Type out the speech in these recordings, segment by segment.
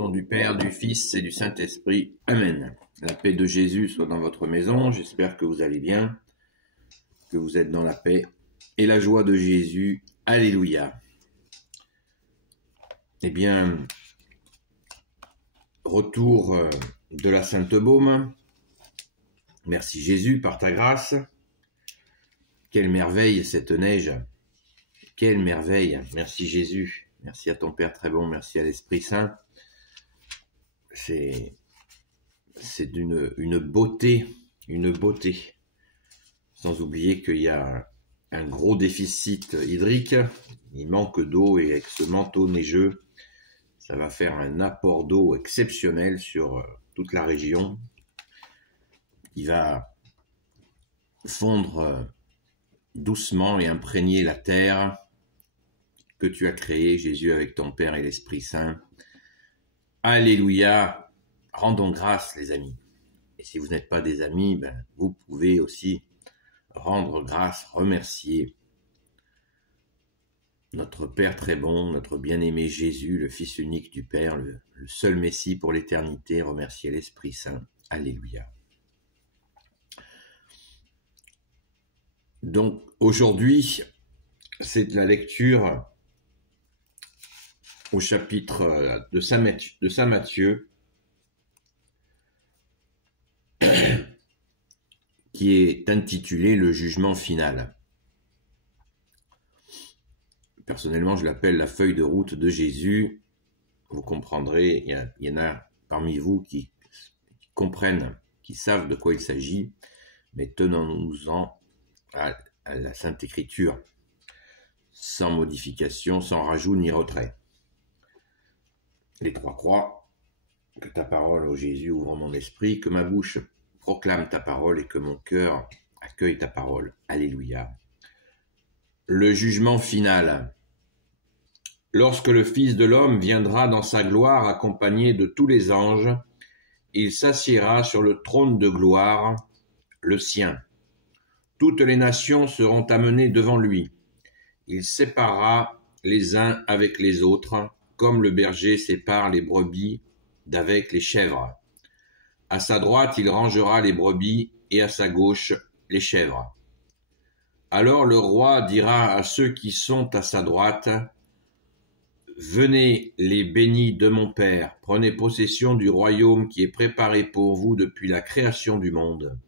nom du Père, du Fils et du Saint-Esprit. Amen. La paix de Jésus soit dans votre maison. J'espère que vous allez bien, que vous êtes dans la paix et la joie de Jésus. Alléluia. Eh bien, retour de la Sainte Baume. Merci Jésus par ta grâce. Quelle merveille cette neige. Quelle merveille. Merci Jésus. Merci à ton Père très bon. Merci à l'Esprit Saint. C'est d'une beauté, une beauté. Sans oublier qu'il y a un gros déficit hydrique. Il manque d'eau et avec ce manteau neigeux, ça va faire un apport d'eau exceptionnel sur toute la région. Il va fondre doucement et imprégner la terre que tu as créée, Jésus, avec ton Père et l'Esprit Saint. Alléluia. Rendons grâce, les amis. Et si vous n'êtes pas des amis, vous pouvez aussi rendre grâce, remercier notre Père très bon, notre bien-aimé Jésus, le Fils unique du Père, le seul Messie pour l'éternité, remercier l'Esprit Saint. Alléluia. Donc aujourd'hui, c'est de la lecture au chapitre de Saint Matthieu, qui est intitulé « Le jugement final ». Personnellement, je l'appelle la feuille de route de Jésus. Vous comprendrez, il y en a parmi vous qui comprennent, qui savent de quoi il s'agit, mais tenons-nous-en à la Sainte Écriture, sans modification, sans rajout ni retrait. Les trois croix, que ta parole, ô Jésus, ouvre mon esprit, que ma bouche proclame ta parole et que mon cœur accueille ta parole. Alléluia. Le jugement final. Lorsque le Fils de l'homme viendra dans sa gloire accompagné de tous les anges, il s'assiera sur le trône de gloire, le sien. Toutes les nations seront amenées devant lui. Il séparera les uns avec les autres, comme le berger sépare les brebis d'avec les chèvres. À sa droite, il rangera les brebis et à sa gauche, les chèvres. Alors le roi dira à ceux qui sont à sa droite, « Venez, les bénis de mon Père, prenez possession du royaume qui est préparé pour vous depuis la création du monde.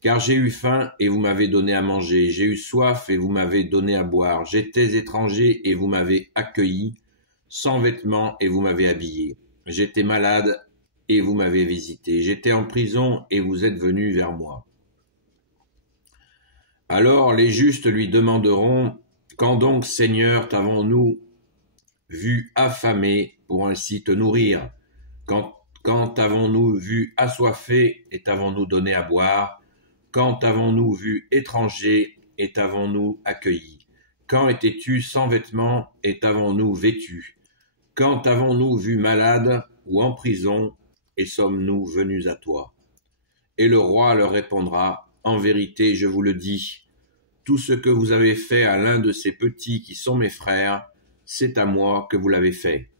Car j'ai eu faim et vous m'avez donné à manger, j'ai eu soif et vous m'avez donné à boire, j'étais étranger et vous m'avez accueilli, sans vêtements et vous m'avez habillé, j'étais malade et vous m'avez visité, j'étais en prison et vous êtes venus vers moi. » Alors les justes lui demanderont, « Quand donc, Seigneur, t'avons-nous vu affamé pour ainsi te nourrir? Quand t'avons-nous vu assoiffé et t'avons-nous donné à boire? Quand t'avons-nous vu étranger et t'avons-nous accueilli? Quand étais-tu sans vêtements et t'avons-nous vêtu? Quand t'avons-nous vu malade ou en prison et sommes-nous venus à toi? » Et le roi leur répondra, « En vérité, je vous le dis, tout ce que vous avez fait à l'un de ces petits qui sont mes frères, c'est à moi que vous l'avez fait. »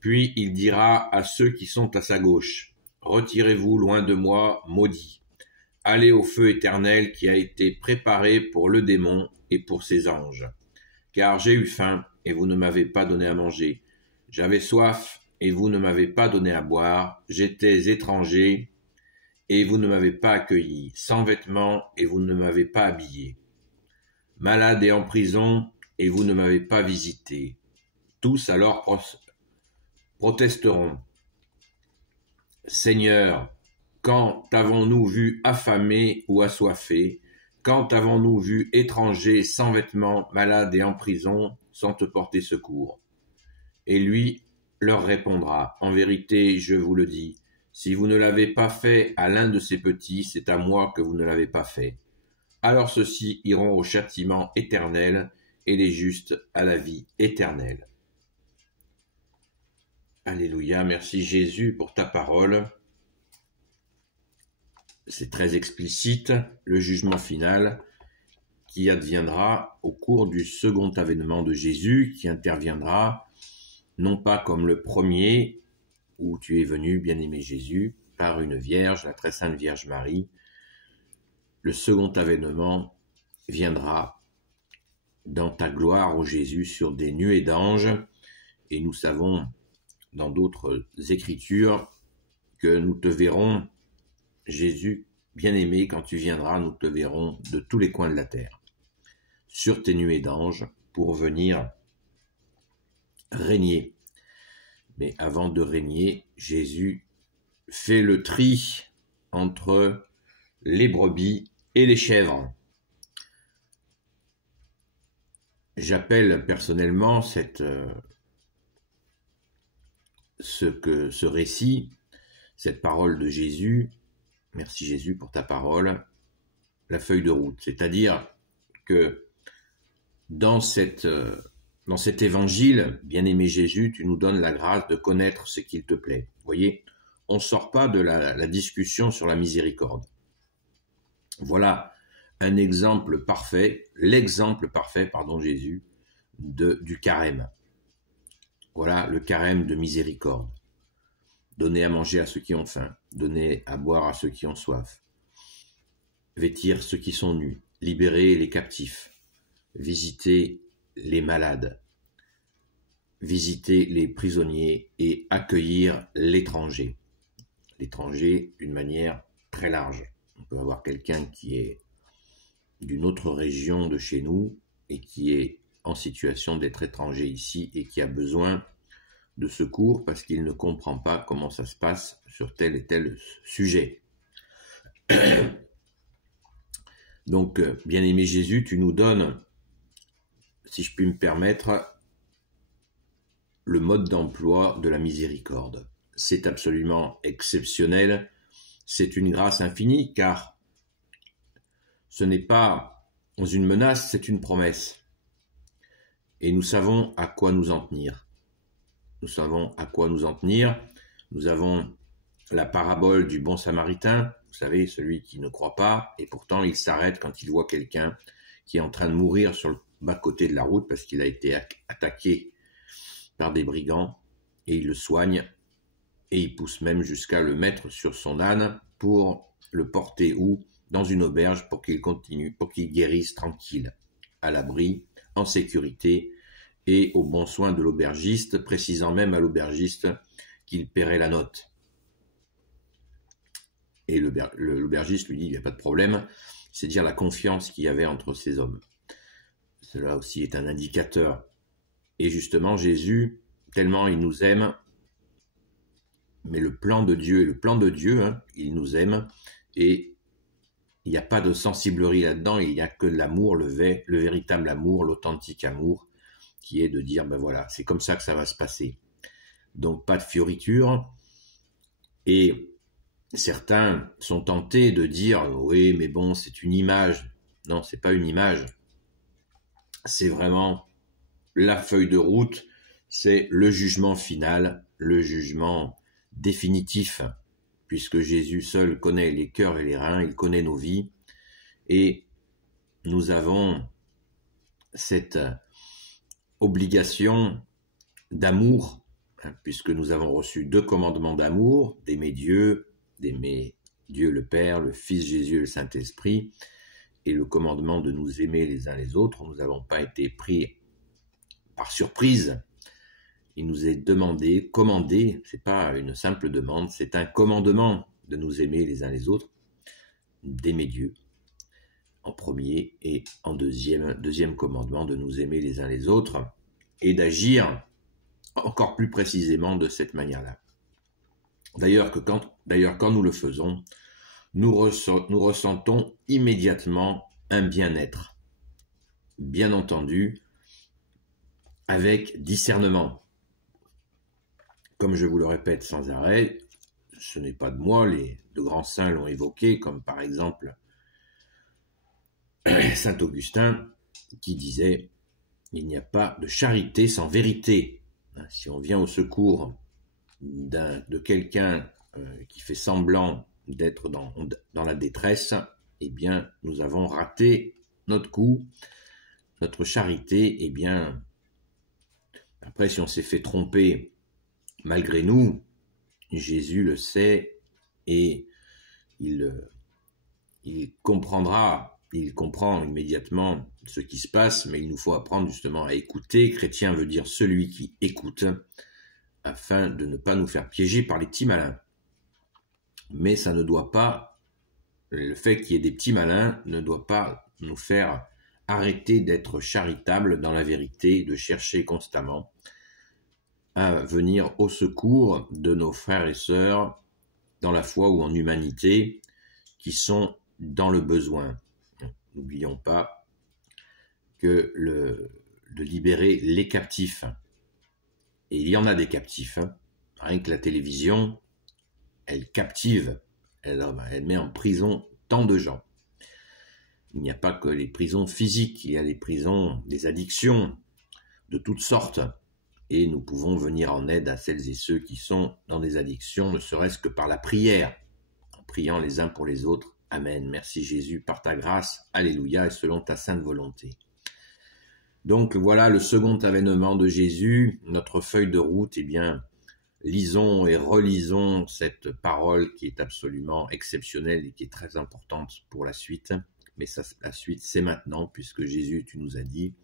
Puis il dira à ceux qui sont à sa gauche, « Retirez-vous loin de moi, maudits. Allez au feu éternel qui a été préparé pour le démon et pour ses anges. Car j'ai eu faim et vous ne m'avez pas donné à manger. J'avais soif et vous ne m'avez pas donné à boire. J'étais étranger et vous ne m'avez pas accueilli. Sans vêtements et vous ne m'avez pas habillé. Malade et en prison et vous ne m'avez pas visité. » Tous alors protesteront. « Seigneur, quand t'avons-nous vu affamé ou assoiffé? Quand t'avons-nous vu étranger, sans vêtements, malade et en prison, sans te porter secours? » Et lui leur répondra, « En vérité, je vous le dis, si vous ne l'avez pas fait à l'un de ces petits, c'est à moi que vous ne l'avez pas fait. » Alors ceux-ci iront au châtiment éternel et les justes à la vie éternelle. Alléluia, merci Jésus pour ta parole. C'est très explicite, le jugement final qui adviendra au cours du second avènement de Jésus, qui interviendra non pas comme le premier, où tu es venu, bien-aimé Jésus, par une Vierge, la très sainte Vierge Marie. Le second avènement viendra dans ta gloire, ô Jésus, sur des nuées d'anges, et nous savons dans d'autres écritures que nous te verrons, Jésus, bien-aimé, quand tu viendras, nous te verrons de tous les coins de la terre, sur tes nuées d'anges, pour venir régner. Mais avant de régner, Jésus fait le tri entre les brebis et les chèvres. J'appelle personnellement ce récit, cette parole de Jésus, merci Jésus pour ta parole, la feuille de route. C'est-à-dire que dans cet évangile, bien-aimé Jésus, tu nous donnes la grâce de connaître ce qu'il te plaît. Vous voyez, on ne sort pas de la discussion sur la miséricorde. Voilà un exemple parfait, l'exemple parfait, Jésus, du carême. Voilà le carême de miséricorde. Donner à manger à ceux qui ont faim, donner à boire à ceux qui ont soif, vêtir ceux qui sont nus, libérer les captifs, visiter les malades, visiter les prisonniers et accueillir l'étranger. L'étranger d'une manière très large. On peut avoir quelqu'un qui est d'une autre région de chez nous et qui est en situation d'être étranger ici et qui a besoin de secours parce qu'il ne comprend pas comment ça se passe sur tel et tel sujet. Donc, bien-aimé Jésus, tu nous donnes, si je puis me permettre, le mode d'emploi de la miséricorde. C'est absolument exceptionnel, c'est une grâce infinie, car ce n'est pas une menace, c'est une promesse. Et nous savons à quoi nous en tenir. Nous savons à quoi nous en tenir. Nous avons la parabole du bon samaritain, vous savez, celui qui ne croit pas, et pourtant il s'arrête quand il voit quelqu'un qui est en train de mourir sur le bas-côté de la route parce qu'il a été attaqué par des brigands, et il le soigne, et il pousse même jusqu'à le mettre sur son âne pour le porter où ? Dans une auberge pour qu'il continue, pour qu'il guérisse tranquille, à l'abri, en sécurité, et au bon soin de l'aubergiste, précisant même à l'aubergiste qu'il paierait la note. Et l'aubergiste lui dit, il n'y a pas de problème, c'est dire la confiance qu'il y avait entre ces hommes. Cela aussi est un indicateur. Et justement, Jésus, tellement il nous aime, mais le plan de Dieu est le plan de Dieu, il nous aime, et il n'y a pas de sensiblerie là-dedans, il n'y a que l'amour, le véritable amour, l'authentique amour, qui est de dire, ben voilà, c'est comme ça que ça va se passer. Donc pas de fioriture, et certains sont tentés de dire, oui, mais bon, c'est une image. Non, c'est pas une image, c'est vraiment la feuille de route, c'est le jugement final, le jugement définitif, puisque Jésus seul connaît les cœurs et les reins, il connaît nos vies, et nous avons cette obligation d'amour, puisque nous avons reçu 2 commandements d'amour, d'aimer Dieu le Père, le Fils Jésus et le Saint-Esprit, et le commandement de nous aimer les uns les autres. Nous n'avons pas été pris par surprise. Il nous est commandé, c'est pas une simple demande, c'est un commandement de nous aimer les uns les autres, d'aimer Dieu en premier, et en deuxième commandement de nous aimer les uns les autres et d'agir encore plus précisément de cette manière-là. D'ailleurs, quand nous le faisons, nous ressentons immédiatement un bien-être, bien entendu, avec discernement. Comme je vous le répète sans arrêt, ce n'est pas de moi, de grands saints l'ont évoqué, comme par exemple Saint Augustin, qui disait « Il n'y a pas de charité sans vérité ». Si on vient au secours de quelqu'un qui fait semblant d'être dans la détresse, eh bien, nous avons raté notre coup, notre charité. Eh bien, après, si on s'est fait tromper malgré nous, Jésus le sait et il comprend immédiatement ce qui se passe, mais il nous faut apprendre justement à écouter. Chrétien veut dire celui qui écoute, afin de ne pas nous faire piéger par les petits malins. Mais ça ne doit pas, le fait qu'il y ait des petits malins ne doit pas nous faire arrêter d'être charitables dans la vérité, de chercher constamment à venir au secours de nos frères et sœurs dans la foi ou en humanité qui sont dans le besoin. N'oublions pas que de libérer les captifs. Et il y en a des captifs. Rien que la télévision, elle captive, elle met en prison tant de gens. Il n'y a pas que les prisons physiques, il y a les prisons des addictions de toutes sortes. Et nous pouvons venir en aide à celles et ceux qui sont dans des addictions, ne serait-ce que par la prière, en priant les uns pour les autres. Amen. Merci Jésus, par ta grâce, alléluia, et selon ta sainte volonté. Donc voilà le second avènement de Jésus, notre feuille de route. Eh bien, lisons et relisons cette parole qui est absolument exceptionnelle et qui est très importante pour la suite. Mais ça, la suite, c'est maintenant, puisque Jésus, tu nous as dit,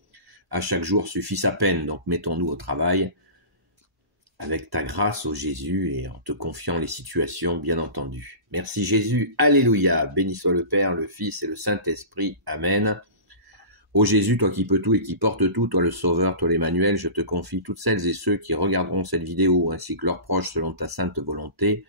à chaque jour suffit sa peine, donc mettons-nous au travail avec ta grâce, ô Jésus, et en te confiant les situations, bien entendu. Merci Jésus, alléluia, béni soit le Père, le Fils et le Saint-Esprit, amen. Ô Jésus, toi qui peux tout et qui portes tout, toi le Sauveur, toi l'Emmanuel, je te confie toutes celles et ceux qui regarderont cette vidéo, ainsi que leurs proches selon ta sainte volonté.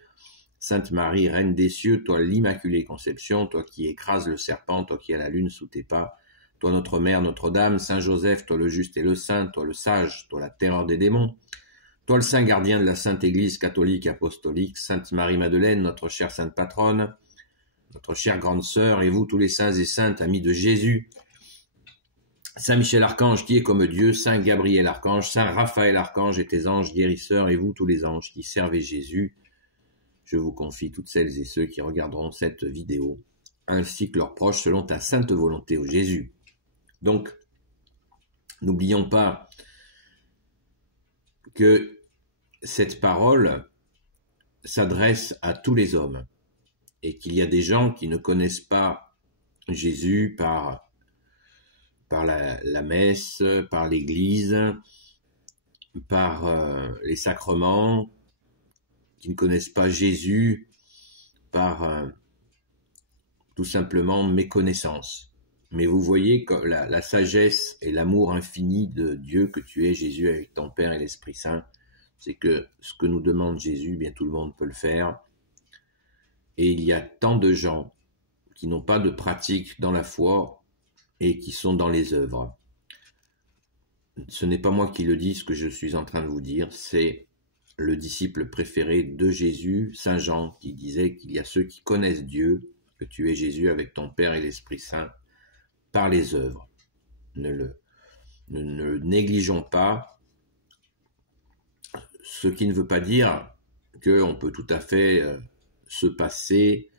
Sainte Marie, Reine des cieux, toi l'Immaculée Conception, toi qui écrases le serpent, toi qui as la lune sous tes pas, toi notre Mère, Notre-Dame, Saint Joseph, toi le juste et le saint, toi le sage, toi la terreur des démons, toi le saint gardien de la Sainte Église catholique apostolique, Sainte Marie-Madeleine, notre chère Sainte Patronne, notre chère grande sœur, et vous tous les saints et saintes, amis de Jésus, Saint Michel Archange qui est comme Dieu, Saint Gabriel Archange, Saint Raphaël Archange et tes anges guérisseurs, et vous tous les anges qui servez Jésus, je vous confie toutes celles et ceux qui regarderont cette vidéo, ainsi que leurs proches selon ta sainte volonté, ô Jésus. Donc, n'oublions pas que cette parole s'adresse à tous les hommes et qu'il y a des gens qui ne connaissent pas Jésus par la messe, par l'Église, par les sacrements, qui ne connaissent pas Jésus par tout simplement méconnaissance. Mais vous voyez que la sagesse et l'amour infini de Dieu que tu es, Jésus, avec ton Père et l'Esprit Saint, c'est que ce que nous demande Jésus, bien tout le monde peut le faire. Et il y a tant de gens qui n'ont pas de pratique dans la foi et qui sont dans les œuvres. Ce n'est pas moi qui le dis, ce que je suis en train de vous dire, c'est le disciple préféré de Jésus, Saint Jean, qui disait qu'il y a ceux qui connaissent Dieu, que tu es Jésus avec ton Père et l'Esprit Saint, par les œuvres. Ne le négligeons pas, ce qui ne veut pas dire qu'on peut tout à fait se passer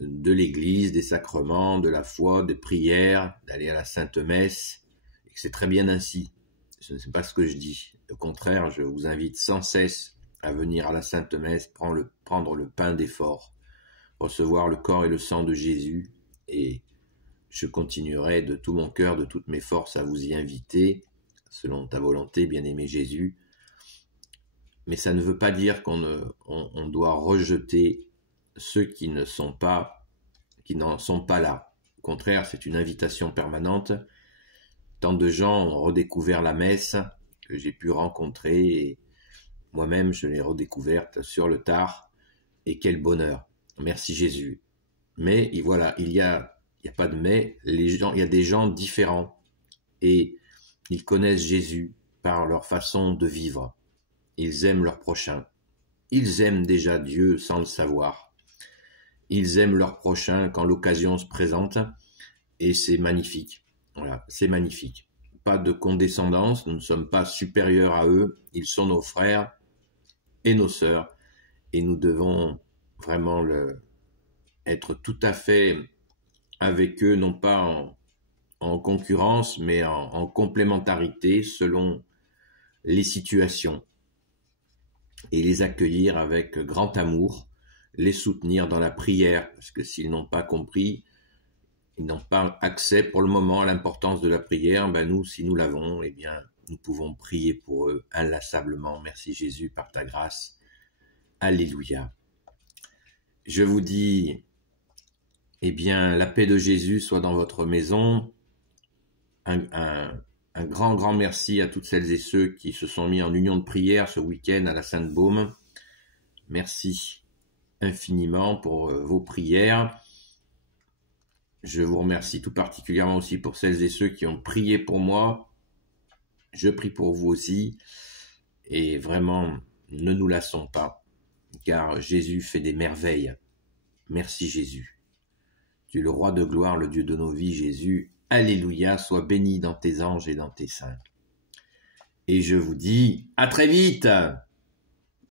de l'Église, des sacrements, de la foi, des prières, d'aller à la Sainte Messe, et que c'est très bien ainsi. Ce n'est pas ce que je dis. Au contraire, je vous invite sans cesse à venir à la Sainte Messe, prendre le pain d'effort, recevoir le corps et le sang de Jésus, et je continuerai de tout mon cœur, de toutes mes forces à vous y inviter, selon ta volonté, bien-aimé Jésus. Mais ça ne veut pas dire qu'on doit rejeter ceux qui n'en sont pas là. Au contraire, c'est une invitation permanente. Tant de gens ont redécouvert la messe que j'ai pu rencontrer, et moi-même je l'ai redécouverte sur le tard, et quel bonheur. Merci Jésus. Mais voilà, il y a pas de mais, il y a des gens différents et ils connaissent Jésus par leur façon de vivre. Ils aiment leur prochain. Ils aiment déjà Dieu sans le savoir. Ils aiment leur prochain quand l'occasion se présente, et c'est magnifique. Voilà, c'est magnifique. Pas de condescendance, nous ne sommes pas supérieurs à eux, ils sont nos frères et nos sœurs, et nous devons vraiment être tout à fait avec eux, non pas en concurrence, mais en complémentarité selon les situations. et les accueillir avec grand amour, les soutenir dans la prière, parce que s'ils n'ont pas compris, ils n'ont pas accès pour le moment à l'importance de la prière, ben nous, si nous l'avons, eh bien, nous pouvons prier pour eux inlassablement. Merci Jésus par ta grâce. Alléluia. Je vous dis, eh bien, la paix de Jésus soit dans votre maison. Un grand merci à toutes celles et ceux qui se sont mis en union de prière ce week-end à la Sainte-Baume. Merci infiniment pour vos prières. Je vous remercie tout particulièrement aussi pour celles et ceux qui ont prié pour moi. Je prie pour vous aussi. Et vraiment, ne nous lassons pas, car Jésus fait des merveilles. Merci Jésus. Tu es le roi de gloire, le Dieu de nos vies, Jésus. Alléluia, sois béni dans tes anges et dans tes saints. Et je vous dis à très vite!